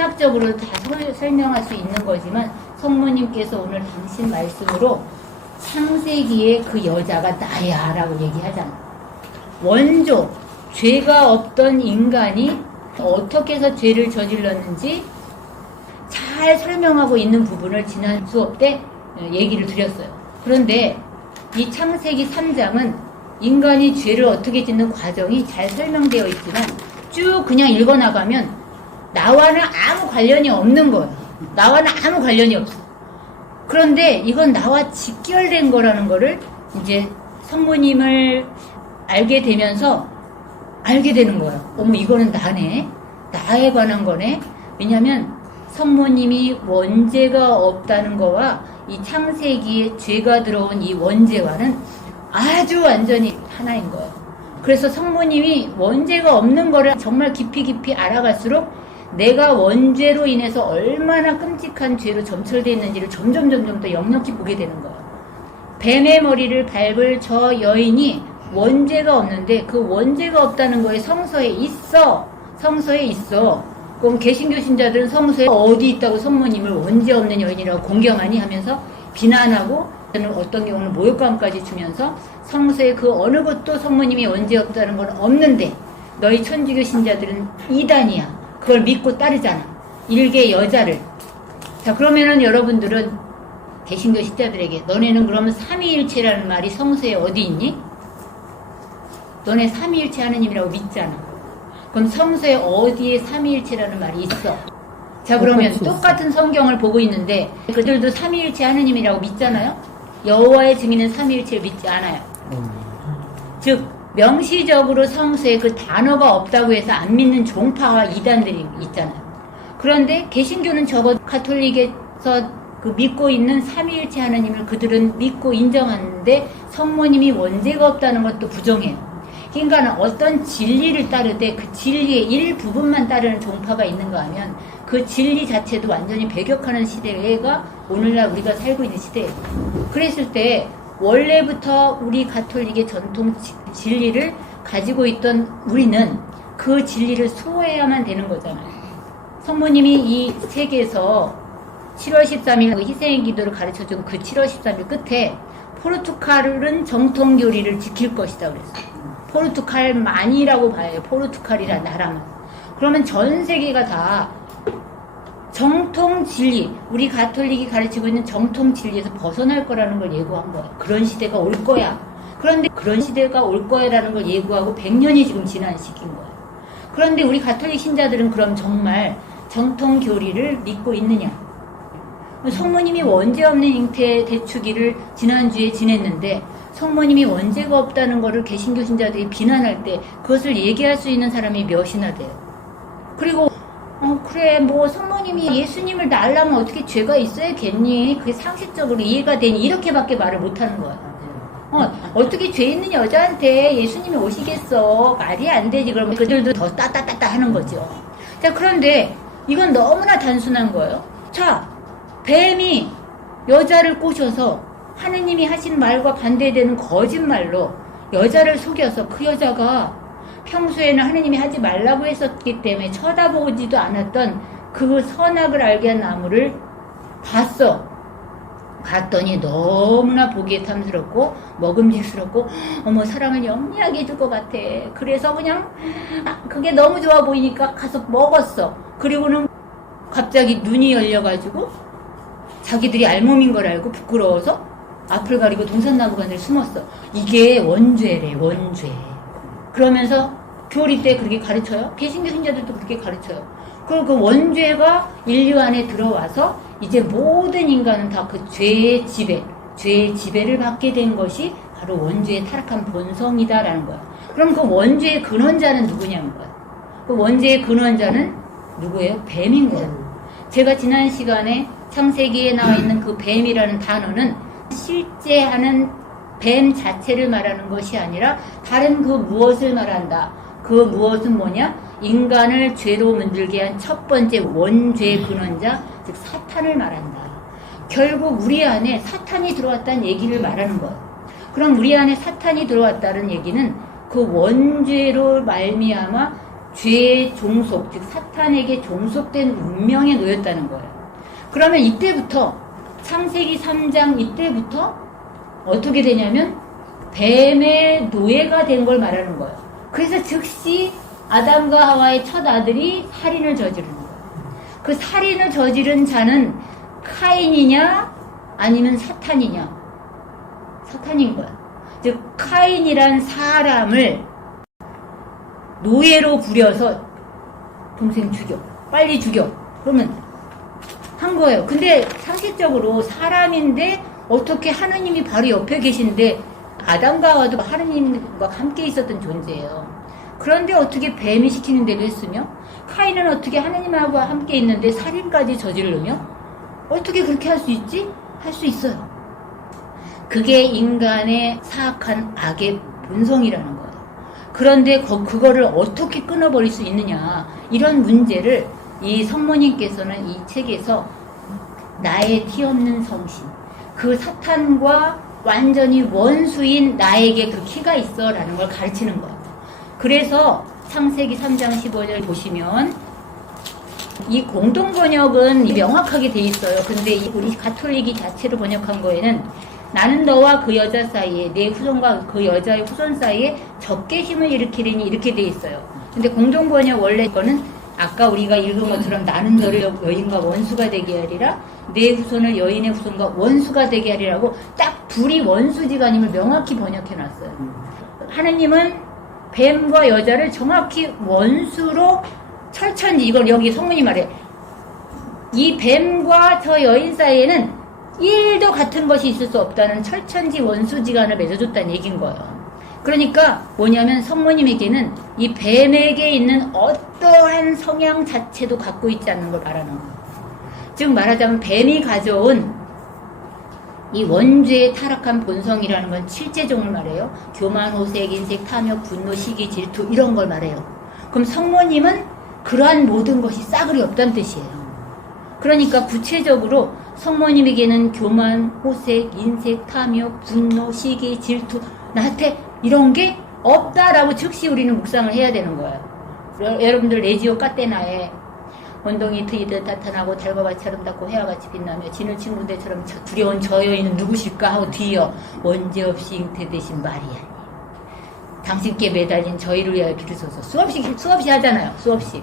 신학적으로 다 설명할 수 있는 거지만 성모님께서 오늘 당신 말씀으로 창세기에 그 여자가 나야 라고 얘기하잖아. 원조, 죄가 없던 인간이 어떻게 해서 죄를 저질렀는지 잘 설명하고 있는 부분을 지난 수업 때 얘기를 드렸어요. 그런데 이 창세기 3장은 인간이 죄를 어떻게 짓는 과정이 잘 설명되어 있지만 쭉 그냥 읽어나가면 나와는 아무 관련이 없는 거예요. 나와는 아무 관련이 없어. 그런데 이건 나와 직결된 거라는 거를 이제 성모님을 알게 되면서 알게 되는 거예요. 어머, 이거는 나네. 나에 관한 거네. 왜냐면 성모님이 원죄가 없다는 거와 이 창세기에 죄가 들어온 이 원죄와는 아주 완전히 하나인 거예요. 그래서 성모님이 원죄가 없는 거를 정말 깊이 알아갈수록 내가 원죄로 인해서 얼마나 끔찍한 죄로 점철되어 있는지를 점점 더 역력히 보게 되는 거예요. 뱀의 머리를 밟을 저 여인이 원죄가 없는데 그 원죄가 없다는 거에 성서에 있어. 성서에 있어. 그럼 개신교 신자들은 성서에 어디 있다고 성모님을 원죄 없는 여인이라고 공경하니 하면서 비난하고 어떤 경우는 모욕감까지 주면서 성서에 그 어느 것도 성모님이 원죄 없다는 건 없는데 너희 천주교 신자들은 이단이야. 그걸 믿고 따르잖아. 일개 여자를. 자, 그러면은 여러분들은 개신교 신자들에게 너네는 그러면 삼위일체라는 말이 성서에 어디 있니? 너네 삼위일체 하느님이라고 믿잖아. 그럼 성서에 어디에 삼위일체라는 말이 있어? 자, 그러면 똑같은 성경을 보고 있는데 그들도 삼위일체 하느님이라고 믿잖아요? 여호와의 증인은 삼위일체를 믿지 않아요. 즉 명시적으로 성서에 그 단어가 없다고 해서 안 믿는 종파와 이단들이 있잖아요. 그런데 개신교는 적어도 가톨릭에서 그 믿고 있는 삼위일체 하느님을 그들은 믿고 인정하는데 성모님이 원죄가 없다는 것도 부정해요. 그러니까 어떤 진리를 따르되 그 진리의 일부분만 따르는 종파가 있는가 하면 그 진리 자체도 완전히 배격하는 시대가 오늘날 우리가 살고 있는 시대예요. 그랬을 때 원래부터 우리 가톨릭의 전통 진리를 가지고 있던 우리는 그 진리를 수호해야만 되는 거잖아요. 성모님이 이 세계에서 7월 13일 그 희생의 기도를 가르쳐준 그 7월 13일 끝에 포르투갈은 정통교리를 지킬 것이다 그랬어요. 포르투갈만이라고 봐요. 포르투갈이란 나라만. 그러면 전 세계가 다 정통 진리, 우리 가톨릭이 가르치고 있는 정통 진리에서 벗어날 거라는 걸 예고한 거예요. 그런 시대가 올 거야. 그런데 그런 시대가 올 거야라는 걸 예고하고 100년이 지금 지난 시기인 거예요. 그런데 우리 가톨릭 신자들은 그럼 정말 정통 교리를 믿고 있느냐? 성모님이 원죄 없는 잉태 대축일을 지난주에 지냈는데 성모님이 원죄가 없다는 거를 개신교 신자들이 비난할 때 그것을 얘기할 수 있는 사람이 몇이나 돼요. 그리고 그래 뭐 성모님이 예수님을 낳으려면 어떻게 죄가 있어야겠니? 그게 상식적으로 이해가 되니? 이렇게밖에 말을 못하는 거야. 어떻게 죄 있는 여자한테 예수님이 오시겠어? 말이 안 되지. 그러면 그들도 더 따따따따 하는 거죠. 자, 그런데 이건 너무나 단순한 거예요. 자, 뱀이 여자를 꼬셔서 하느님이 하신 말과 반대되는 거짓말로 여자를 속여서 그 여자가 평소에는 하느님이 하지 말라고 했었기 때문에 쳐다보지도 않았던 그 선악을 알게 한 나무를 봤어. 봤더니 너무나 보기에 탐스럽고 먹음직스럽고 어머 사람을 영리하게 해줄 것 같아. 그래서 그냥 그게 너무 좋아 보이니까 가서 먹었어. 그리고는 갑자기 눈이 열려가지고 자기들이 알몸인 걸 알고 부끄러워서 앞을 가리고 동산나무 안에 숨었어. 이게 원죄래, 원죄. 그러면서 교리 때 그렇게 가르쳐요. 개신교 신자들도 그렇게 가르쳐요. 그리고 그 원죄가 인류 안에 들어와서 이제 모든 인간은 다 그 죄의 지배를 받게 된 것이 바로 원죄의 타락한 본성이다라는 거야. 그럼 그 원죄의 근원자는 누구냐는 거야. 그 원죄의 근원자는 누구예요? 뱀인 거예요. 제가 지난 시간에 창세기에 나와 있는 그 뱀이라는 단어는 실제 하는 뱀 자체를 말하는 것이 아니라 다른 그 무엇을 말한다. 그 무엇은 뭐냐? 인간을 죄로 만들게 한 첫 번째 원죄의 근원자, 즉 사탄을 말한다. 결국 우리 안에 사탄이 들어왔다는 얘기를 말하는 거예요. 그럼 우리 안에 사탄이 들어왔다는 얘기는 그 원죄로 말미암아 죄의 종속, 즉 사탄에게 종속된 운명에 놓였다는 거예요. 그러면 이때부터 창세기 3장 이때부터 어떻게 되냐면 뱀의 노예가 된 걸 말하는 거예요. 그래서 즉시 아담과 하와의 첫 아들이 살인을 저지르는 거예요. 그 살인을 저지른 자는 카인이냐 아니면 사탄이냐? 사탄인 거야. 즉 카인이란 사람을 노예로 부려서 동생 죽여, 빨리 죽여. 그러면 한 거예요. 근데 상식적으로 사람인데 어떻게 하느님이 바로 옆에 계신데 아담과 하와도 하느님과 함께 있었던 존재예요. 그런데 어떻게 뱀이 시키는 대로 했으며 카인은 어떻게 하느님하고 함께 있는데 살인까지 저지르며 어떻게 그렇게 할 수 있지? 할 수 있어요. 그게 인간의 사악한 악의 본성이라는 거예요. 그런데 그거를 어떻게 끊어버릴 수 있느냐 이런 문제를 이 성모님께서는 이 책에서 나의 티없는 성신 그 사탄과 완전히 원수인 나에게 그 키가 있어 라는 걸 가르치는 거예요. 그래서 창세기 3장 15절 보시면 이 공동 번역은 명확하게 돼 있어요. 근데 우리 가톨릭이 자체로 번역한 거에는 나는 너와 그 여자 사이에 내 후손과 그 여자의 후손 사이에 적게 힘을 일으키리니 이렇게 돼 있어요. 근데 공동 번역 원래 거는 아까 우리가 읽은 것처럼 나는 너를 여인과 원수가 되게 하리라 내 후손을 여인의 후손과 원수가 되게 하리라고 딱 둘이 원수지간임을 명확히 번역해 놨어요. 하느님은 뱀과 여자를 정확히 원수로 철천지 이걸 여기 성문이 말해 이 뱀과 저 여인 사이에는 1도 같은 것이 있을 수 없다는 철천지 원수지간을 맺어줬다는 얘기인 거예요. 그러니까 뭐냐면 성모님에게는 이 뱀에게 있는 어떠한 성향 자체도 갖고 있지 않는 걸 말하는 거예요. 즉 말하자면 뱀이 가져온 이 원죄의 타락한 본성이라는 건 7제종을 말해요. 교만, 호색, 인색, 탐욕, 분노, 시기, 질투 이런 걸 말해요. 그럼 성모님은 그러한 모든 것이 싸그리 없다는 뜻이에요. 그러니까 구체적으로 성모님에게는 교만, 호색, 인색, 탐욕, 분노, 시기, 질투 나한테 이런 게 없다라고 즉시 우리는 묵상을 해야 되는 거예요. 여러분들 레지오 까테나에 원동이 트이듯 나타나고 달과 같이 아름답고 해와 같이 빛나며 진을 친구들처럼 두려운 저 여인은 누구실까 하고 뒤이어 원죄 없이 잉태되신 마리아님 당신께 매달린 저희를 위하여 비르소서 수없이 하잖아요. 수없이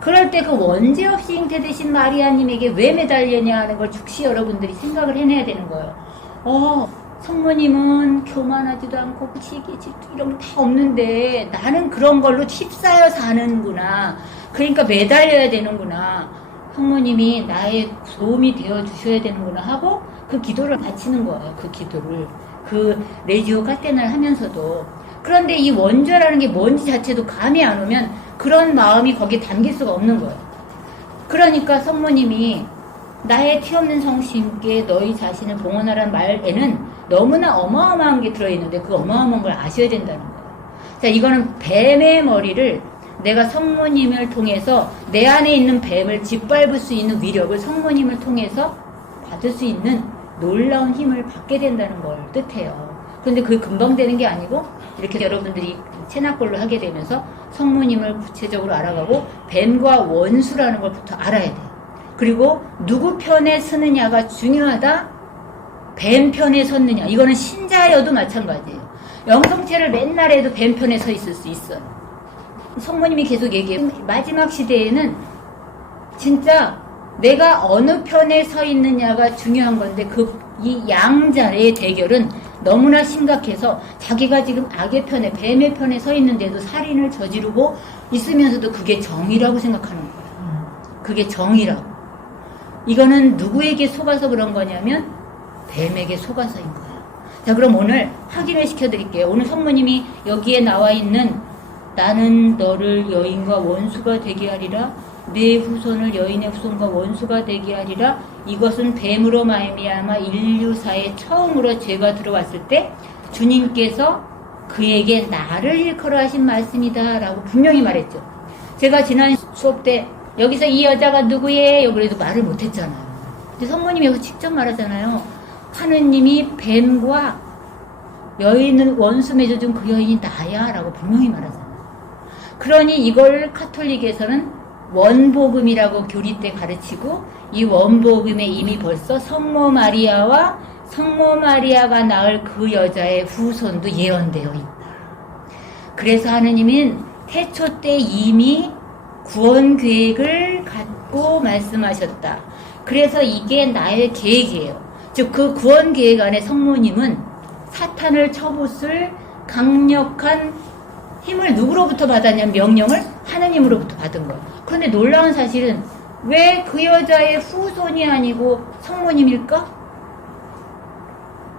그럴 때 그 원죄 없이 잉태되신 마리아님에게 왜 매달렸냐 하는 걸 즉시 여러분들이 생각을 해내야 되는 거예요. 성모님은 교만하지도 않고 시기, 질투 이런 거 다 없는데 나는 그런 걸로 휩싸여 사는구나. 그러니까 매달려야 되는구나. 성모님이 나의 도움이 되어 주셔야 되는구나 하고 그 기도를 바치는 거예요. 그 기도를. 그 레지오 카테나를 하면서도. 그런데 이 원죄라는 게 뭔지 자체도 감이 안 오면 그런 마음이 거기에 담길 수가 없는 거예요. 그러니까 성모님이 나의 티없는 성신께 너희 자신을 봉헌하라는 말에는 너무나 어마어마한 게 들어있는데 그 어마어마한 걸 아셔야 된다는 거예요. 자, 이거는 뱀의 머리를 내가 성모님을 통해서 내 안에 있는 뱀을 짓밟을 수 있는 위력을 성모님을 통해서 받을 수 있는 놀라운 힘을 받게 된다는 걸 뜻해요. 그런데 그게 금방 되는 게 아니고 이렇게 여러분들이 체납골로 하게 되면서 성모님을 구체적으로 알아가고 뱀과 원수라는 걸부터 알아야 돼요. 그리고 누구 편에 서느냐가 중요하다. 뱀 편에 섰느냐. 이거는 신자여도 마찬가지예요. 영성체를 맨날 해도 뱀 편에 서 있을 수 있어요. 성모님이 계속 얘기해요. 마지막 시대에는 진짜 내가 어느 편에 서 있느냐가 중요한 건데 이 양자의 대결은 너무나 심각해서 자기가 지금 악의 편에 뱀의 편에 서 있는데도 살인을 저지르고 있으면서도 그게 정의라고 생각하는 거예요. 그게 정의라고. 이거는 누구에게 속아서 그런 거냐면 뱀에게 속아서인 거예요. 자, 그럼 오늘 확인을 시켜드릴게요. 오늘 성모님이 여기에 나와 있는 나는 너를 여인과 원수가 되게 하리라 내 후손을 여인의 후손과 원수가 되게 하리라 이것은 뱀으로 말미암아 인류사에 처음으로 죄가 들어왔을 때 주님께서 그에게 나를 일컬어 하신 말씀이다 라고 분명히 말했죠. 제가 지난 수업 때 여기서 이 여자가 누구예요? 그래도 말을 못했잖아요. 근데 성모님이 여기서 직접 말하잖아요. 하느님이 뱀과 여인을 원수 맺어준 그 여인이 나야 라고 분명히 말하잖아요. 그러니 이걸 카톨릭에서는 원복음이라고 교리 때 가르치고, 이 원복음에 이미 벌써 성모 마리아와 성모 마리아가 낳을 그 여자의 후손도 예언되어 있다. 그래서 하느님은 태초 때 이미 구원 계획을 갖고 말씀하셨다. 그래서 이게 나의 계획이에요. 즉 그 구원 계획 안에 성모님은 사탄을 쳐부술 강력한 힘을 누구로부터 받았냐면 명령을 하느님으로부터 받은 거예요. 그런데 놀라운 사실은 왜 그 여자의 후손이 아니고 성모님일까?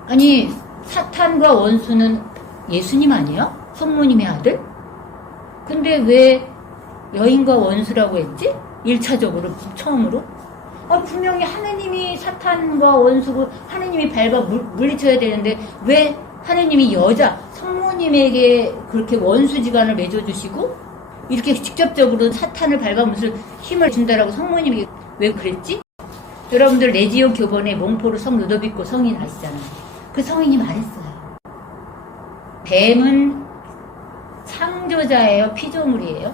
아니, 사탄과 원수는 예수님 아니야? 성모님의 아들? 근데 왜 여인과 원수라고 했지? 1차적으로, 처음으로? 분명히 하느님이 사탄과 원수고 하느님이 밟아 물리쳐야 되는데 왜 하느님이 여자, 성모님에게 그렇게 원수지간을 맺어주시고 이렇게 직접적으로 사탄을 밟아무슬 힘을 준다라고 성모님에게 왜 그랬지? 여러분들 레지오 교본의 몽포르 성 루도비코 성인 아시잖아요. 그 성인이 말했어요. 뱀은 창조자예요? 피조물이에요?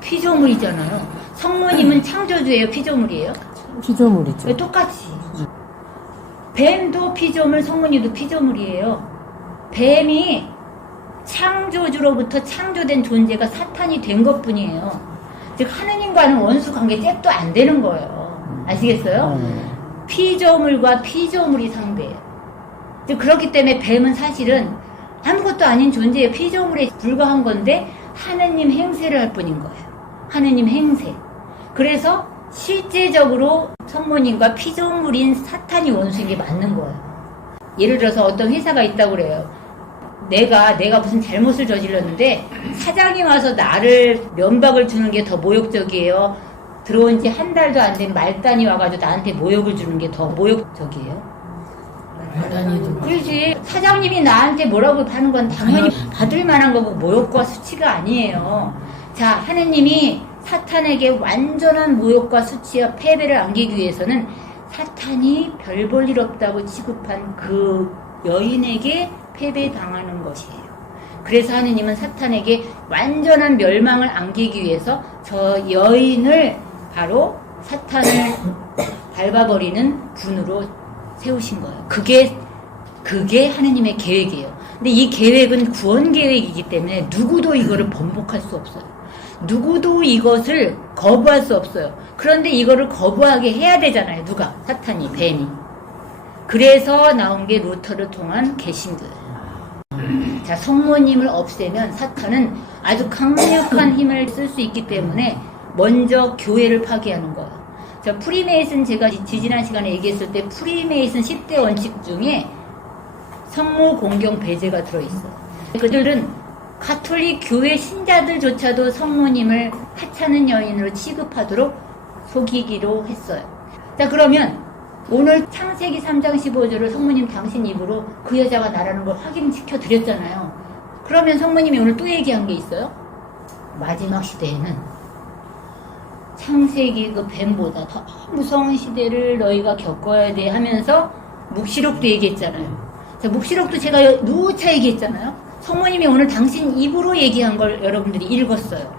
피조물이잖아요. 성모님은 창조주예요? 피조물이에요? 피조물이죠. 똑같이. 뱀도 피조물, 성모님도 피조물이에요. 뱀이 창조주로부터 창조된 존재가 사탄이 된 것뿐이에요. 즉 하느님과는 원수 관계 잽도 안 되는 거예요. 아시겠어요? 피조물과 피조물이 상대예요. 즉 그렇기 때문에 뱀은 사실은 아무것도 아닌 존재예요. 피조물에 불과한 건데 하느님 행세를 할 뿐인 거예요. 하느님 행세. 그래서 실제적으로 성모님과 피조물인 사탄이 원수인 게 맞는 거예요. 예를 들어서 어떤 회사가 있다고 그래요. 내가 무슨 잘못을 저질렀는데 사장이 와서 나를 면박을 주는 게 더 모욕적이에요. 들어온 지 한 달도 안 된 말단이 와가지고 나한테 모욕을 주는 게 더 모욕적이에요. 그렇지. 사장님이 나한테 뭐라고 하는 건 당연히 받을 만한 거고 모욕과 수치가 아니에요. 자, 하느님이 사탄에게 완전한 모욕과 수치와 패배를 안기기 위해서는 사탄이 별 볼 일 없다고 취급한 그 여인에게 패배당하는 것이에요. 그래서 하느님은 사탄에게 완전한 멸망을 안기기 위해서 저 여인을 바로 사탄을 밟아버리는 분으로 세우신 거예요. 그게 하느님의 계획이에요. 근데 이 계획은 구원 계획이기 때문에 누구도 이거를 번복할 수 없어요. 누구도 이것을 거부할 수 없어요. 그런데 이거를 거부하게 해야 되잖아요. 누가? 사탄이, 뱀이. 그래서 나온 게 루터를 통한 개신교예요. 자, 성모님을 없애면 사탄은 아주 강력한 힘을 쓸 수 있기 때문에 먼저 교회를 파괴하는 거예요. 자, 프리메이슨 제가 지지난 시간에 얘기했을 때 프리메이슨 10대 원칙 중에 성모 공경 배제가 들어있어요. 그들은 가톨릭 교회 신자들조차도 성모님을 하찮은 여인으로 취급하도록 속이기로 했어요. 자, 그러면 오늘 창세기 3장 15절을 성모님 당신 입으로 그 여자가 나라는 걸 확인시켜 드렸잖아요. 그러면 성모님이 오늘 또 얘기한 게 있어요. 마지막 시대에는 창세기 그 뱀보다 더 무서운 시대를 너희가 겪어야 돼 하면서 묵시록도 얘기했잖아요. 자, 묵시록도 제가 누차 얘기했잖아요. 성모님이 오늘 당신 입으로 얘기한 걸 여러분들이 읽었어요.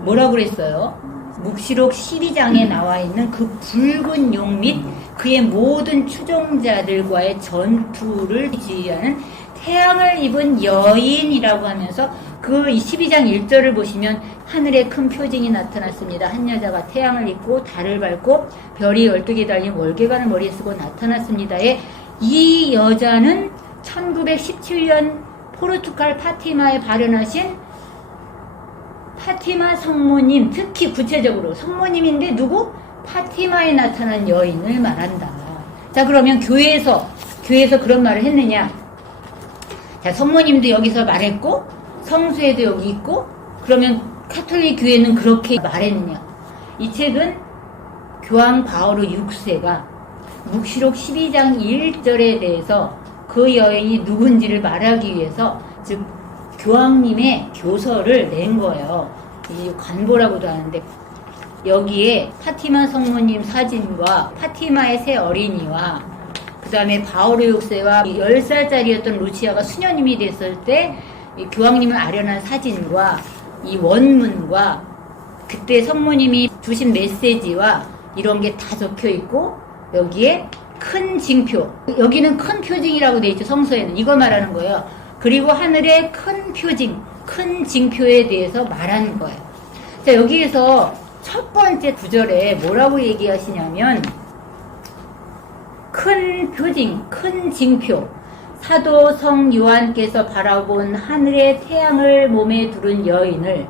뭐라고 그랬어요? 묵시록 12장에 나와 있는 그 붉은 용 및 그의 모든 추종자들과의 전투를 지휘하는 태양을 입은 여인이라고 하면서 그 12장 1절을 보시면 하늘에 큰 표징이 나타났습니다. 한 여자가 태양을 입고 달을 밟고 별이 12개 달린 월계관을 머리에 쓰고 나타났습니다에 이 여자는 1917년 포르투갈 파티마에 발현하신 파티마 성모님, 특히 구체적으로 성모님인데 누구? 파티마에 나타난 여인을 말한다. 자, 그러면 교회에서 그런 말을 했느냐? 자, 성모님도 여기서 말했고 성수에도 여기 있고 그러면 카톨릭 교회는 그렇게 말했느냐? 이 책은 교황 바오로 6세가 묵시록 12장 1절에 대해서 그 여인이 누군지를 말하기 위해서 즉 교황님의 교서를 낸 거예요. 이 관보라고도 하는데 여기에 파티마 성모님 사진과 파티마의 새 어린이와 그 다음에 바오로 6세와 10살짜리였던 루치아가 수녀님이 됐을 때 교황님을 아련한 사진과 이 원문과 그때 성모님이 주신 메시지와 이런 게 다 적혀 있고 여기에 큰 징표, 여기는 큰 표징이라고 돼 있죠. 성서에는 이거 말하는 거예요. 그리고 하늘의 큰 표징, 큰 징표에 대해서 말하는 거예요. 자, 여기에서 첫 번째 구절에 뭐라고 얘기하시냐면 큰 표징, 큰 징표, 사도 성 요한께서 바라본 하늘의 태양을 몸에 두른 여인을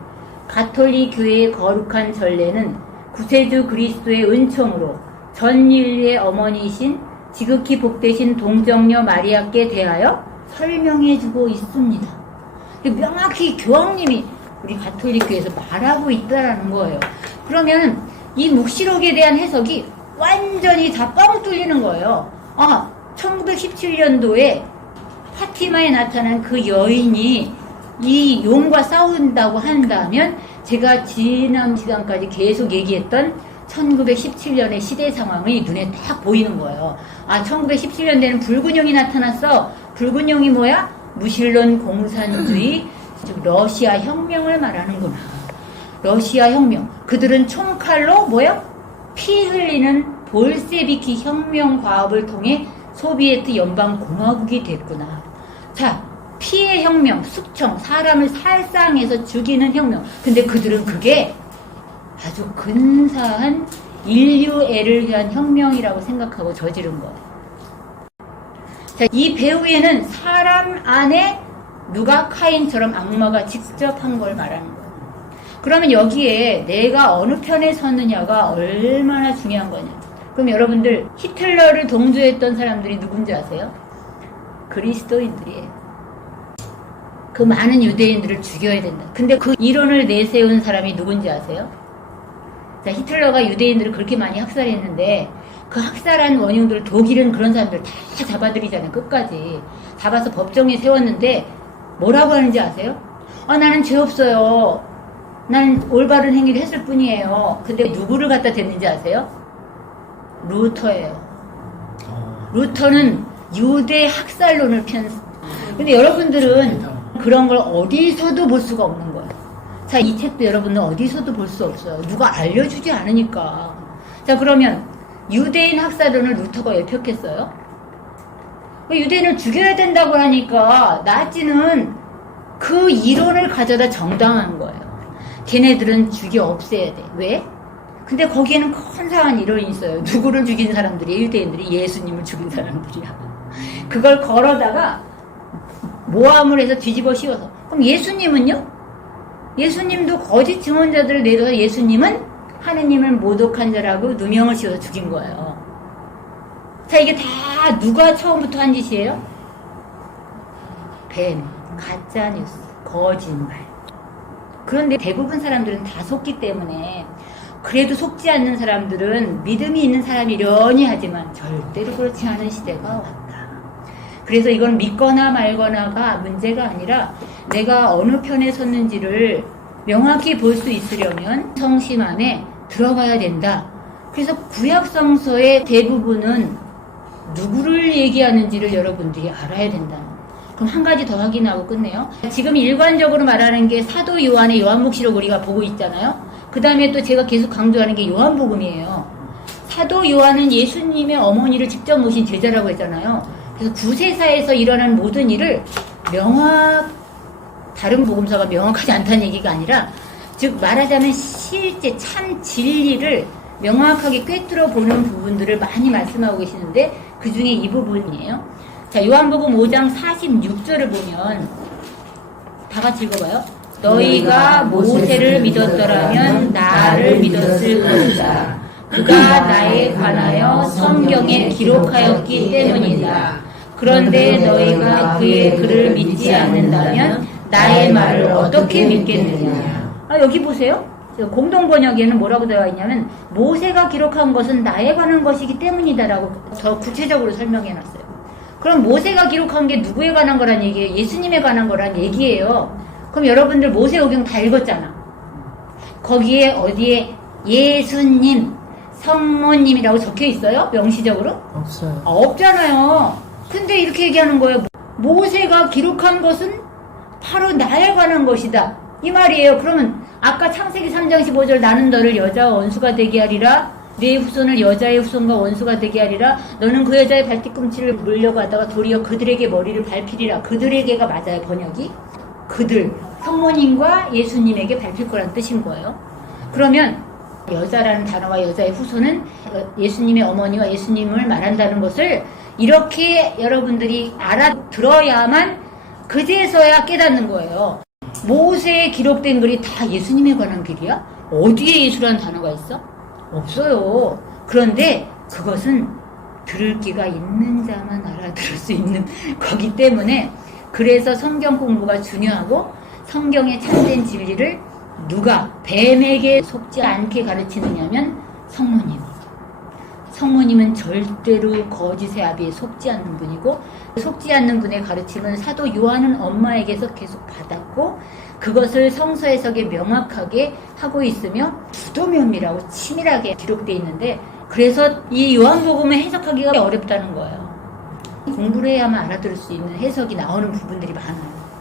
가톨릭 교회의 거룩한 전례는 구세주 그리스도의 은총으로 전 인류의 어머니이신 지극히 복되신 동정녀 마리아께 대하여 설명해주고 있습니다. 명확히 교황님이 우리 가톨릭 교회에서 말하고 있다라는 거예요. 그러면 이 묵시록에 대한 해석이 완전히 다 뻥 뚫리는 거예요. 1917년도에 파티마에 나타난 그 여인이 이 용과 싸운다고 한다면 제가 지난 시간까지 계속 얘기했던 1917년의 시대 상황이 눈에 딱 보이는 거예요. 1917년대는 붉은 용이 나타났어. 붉은 용이 뭐야? 무신론 공산주의, 즉 러시아 혁명을 말하는구나. 러시아 혁명. 그들은 총칼로 뭐야? 피 흘리는 볼세비키 혁명 과업을 통해 소비에트 연방공화국이 됐구나. 자, 피의 혁명, 숙청, 사람을 살상해서 죽이는 혁명. 근데 그들은 그게 아주 근사한 인류애를 위한 혁명이라고 생각하고 저지른 거예요. 자, 이 배후에는 사람 안에 누가 카인처럼 악마가 직접 한 걸 말하는 거예요. 그러면 여기에 내가 어느 편에 섰느냐가 얼마나 중요한 거냐. 그럼 여러분들 히틀러를 동조했던 사람들이 누군지 아세요? 그리스도인들이에요. 그 많은 유대인들을 죽여야 된다. 근데 그 이론을 내세운 사람이 누군지 아세요? 자, 히틀러가 유대인들을 그렇게 많이 학살했는데 그 학살한 원흉들을 독일은 그런 사람들 다 잡아들이잖아요. 끝까지. 잡아서 법정에 세웠는데 뭐라고 하는지 아세요? 나는 죄 없어요. 난 올바른 행위를 했을 뿐이에요. 근데 누구를 갖다 댔는지 아세요? 루터예요. 루터는 유대 학살론을 편. 근데 여러분들은 그런 걸 어디서도 볼 수가 없는 거예요. 자, 이 책도 여러분은 어디서도 볼 수 없어요. 누가 알려주지 않으니까. 자, 그러면 유대인 학살론을 루터가 왜 폈겠어요? 유대인을 죽여야 된다고 하니까 나치는 그 이론을 가져다 정당한 거예요. 걔네들은 죽여 없애야 돼. 왜? 근데 거기에는 컨사한 이론이 있어요. 누구를 죽인 사람들이 유대인들이 예수님을 죽인 사람들이야. 그걸 걸어다가 모함을 해서 뒤집어 씌워서. 그럼 예수님은요? 예수님도 거짓 증언자들을 내려서 예수님은 하느님을 모독한 자라고 누명을 씌워서 죽인 거예요. 자, 이게 다 누가 처음부터 한 짓이에요? 뱀, 가짜뉴스, 거짓말. 그런데 대부분 사람들은 다 속기 때문에 그래도 속지 않는 사람들은 믿음이 있는 사람이려니 하지만 절대로 그렇지 않은 시대가 왔다. 그래서 이건 믿거나 말거나가 문제가 아니라 내가 어느 편에 섰는지를 명확히 볼 수 있으려면 성심 안에 들어가야 된다. 그래서 구약성서의 대부분은 누구를 얘기하는지를 여러분들이 알아야 된다. 그럼 한 가지 더 확인하고 끝내요. 지금 일관적으로 말하는 게 사도 요한의 요한묵시록 우리가 보고 있잖아요. 그 다음에 또 제가 계속 강조하는 게 요한복음이에요. 사도 요한은 예수님의 어머니를 직접 모신 제자라고 했잖아요. 그래서 구세사에서 일어난 모든 일을 다른 복음서가 명확하지 않다는 얘기가 아니라, 즉 말하자면 실제 참 진리를 명확하게 꿰뚫어 보는 부분들을 많이 말씀하고 계시는데 그 중에 이 부분이에요. 자, 요한복음 5장 46절을 보면 다 같이 읽어봐요. 너희가 모세를 믿었더라면 나를 믿었을 것이다. 그가 나에 관하여 성경에 기록하였기 때문이다. 그런데 너희가 그의 글을 믿지 않는다면 나의 말을 어떻게 믿겠느냐. 여기 보세요. 공동번역에는 뭐라고 되어 있냐면 모세가 기록한 것은 나에 관한 것이기 때문이다라고 더 구체적으로 설명해놨어요. 그럼 모세가 기록한 게 누구에 관한 거란 얘기예요? 예수님에 관한 거란 얘기예요. 그럼 여러분들 모세오경 다 읽었잖아. 거기에 어디에 예수님, 성모님이라고 적혀 있어요? 명시적으로? 없어요. 없잖아요. 근데 이렇게 얘기하는 거예요. 모세가 기록한 것은 바로 나에 관한 것이다. 이 말이에요. 그러면 아까 창세기 3장 15절 나는 너를 여자와 원수가 되게 하리라. 내 후손을 여자의 후손과 원수가 되게 하리라. 너는 그 여자의 발뒤꿈치를 물려가다가 도리어 그들에게 머리를 밟히리라. 그들에게가 맞아요, 번역이. 그들, 성모님과 예수님에게 밟힐 거란 뜻인 거예요. 그러면 여자라는 단어와 여자의 후손은 예수님의 어머니와 예수님을 말한다는 것을 이렇게 여러분들이 알아들어야만 그제서야 깨닫는 거예요. 모세에 기록된 글이 다 예수님에 관한 글이야? 어디에 예수라는 단어가 있어? 없어요. 그런데 그것은 들을 귀가 있는 자만 알아들을 수 있는 거기 때문에 그래서 성경 공부가 중요하고 성경의 참된 진리를 누가 뱀에게 속지 않게 가르치느냐면 성모님. 성모님은 절대로 거짓의 아비에 속지 않는 분이고 속지 않는 분의 가르침은 사도 요한은 엄마에게서 계속 받았고 그것을 성서 해석에 명확하게 하고 있으며 부도면밀하고 치밀하게 기록되어 있는데 그래서 이 요한복음을 해석하기가 어렵다는 거예요. 공부를 해야만 알아들을 수 있는 해석이 나오는 부분들이 많아요.